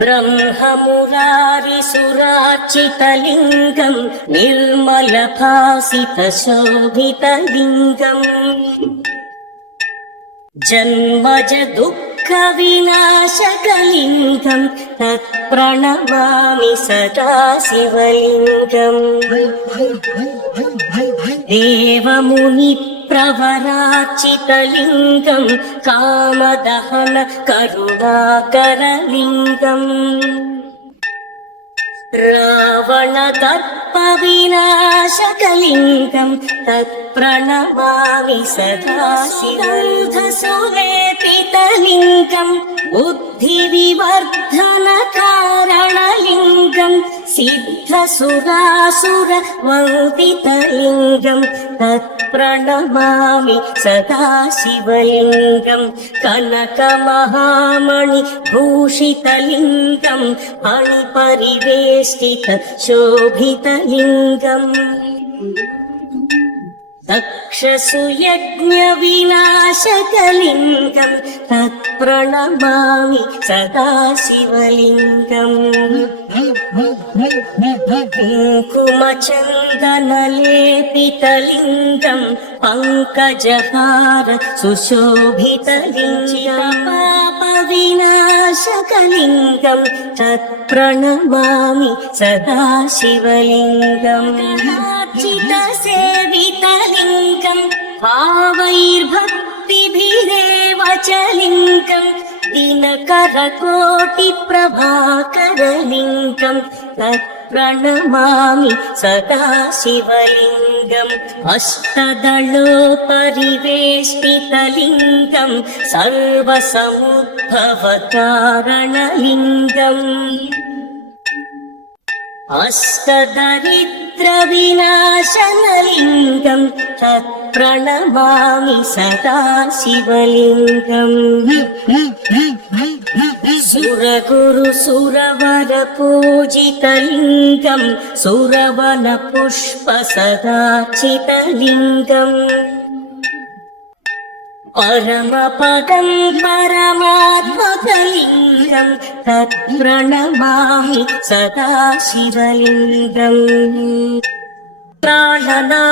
ब्रह्ममुरारिसुरार्चितलिङ्गम् निर्मलभासितशोभितलिङ्गम् जन्मज दुःखविनाशकलिङ्गम् तत्प्रणमामि सदा शिवलिङ्गम् देवमुनिप्रवरार्चितलिङ्गम् कामदहन करुणाकरलिङ्गम् रावणदर्पविनाशकलिङ्गम् तत्प्रणमामि सदा शिवलिङ्गम् बुद्धिविवर्धनकारणलिङ्गम् सिद्धसुरासुरवन्दितलिङ्गम् तत्प्रणमामि सदा शिवलिङ्गम् कनकमहामणिभूषितलिङ्गम् फणिपरिवेष्टित शोभितलिङ्गम् दक्षसुयज्ञविनाशकलिङ्गम् तत्प्रणमामि सदा शिवलिङ्गम् कुङ्कुमचन्दनलेपितलिङ्गम् पङ्कजहार सुशोभितलिङ्गम् पापविनाशकलिङ्गम् तत्प्रणमामि सदा शिवलिङ्गम् चितसेवितलिङ्गम् भावैर्भक्तिभिरेव च लिङ्गम् दिनकरकोटिप्रभाकरलिङ्गम् तत्प्रणमामि सदा शिवलिङ्गम् अष्टदलोपरिवेष्टितलिङ्गम् सर्वसमुद्भवकारणलिङ्गम् अष्टदरिद्रविनाशनलिङ्गम् तत्प्रणमामि सदा शिवलिङ्गम् सुरगुरुसुरवरपूजितलिङ्गम् सुरवनपुष्पसदार्चितलिङ्गम् परमपदम् परमात्मकलिङ्गम् तत्प्रणमामि सदा शिवलिङ्गम् प्राणनाथ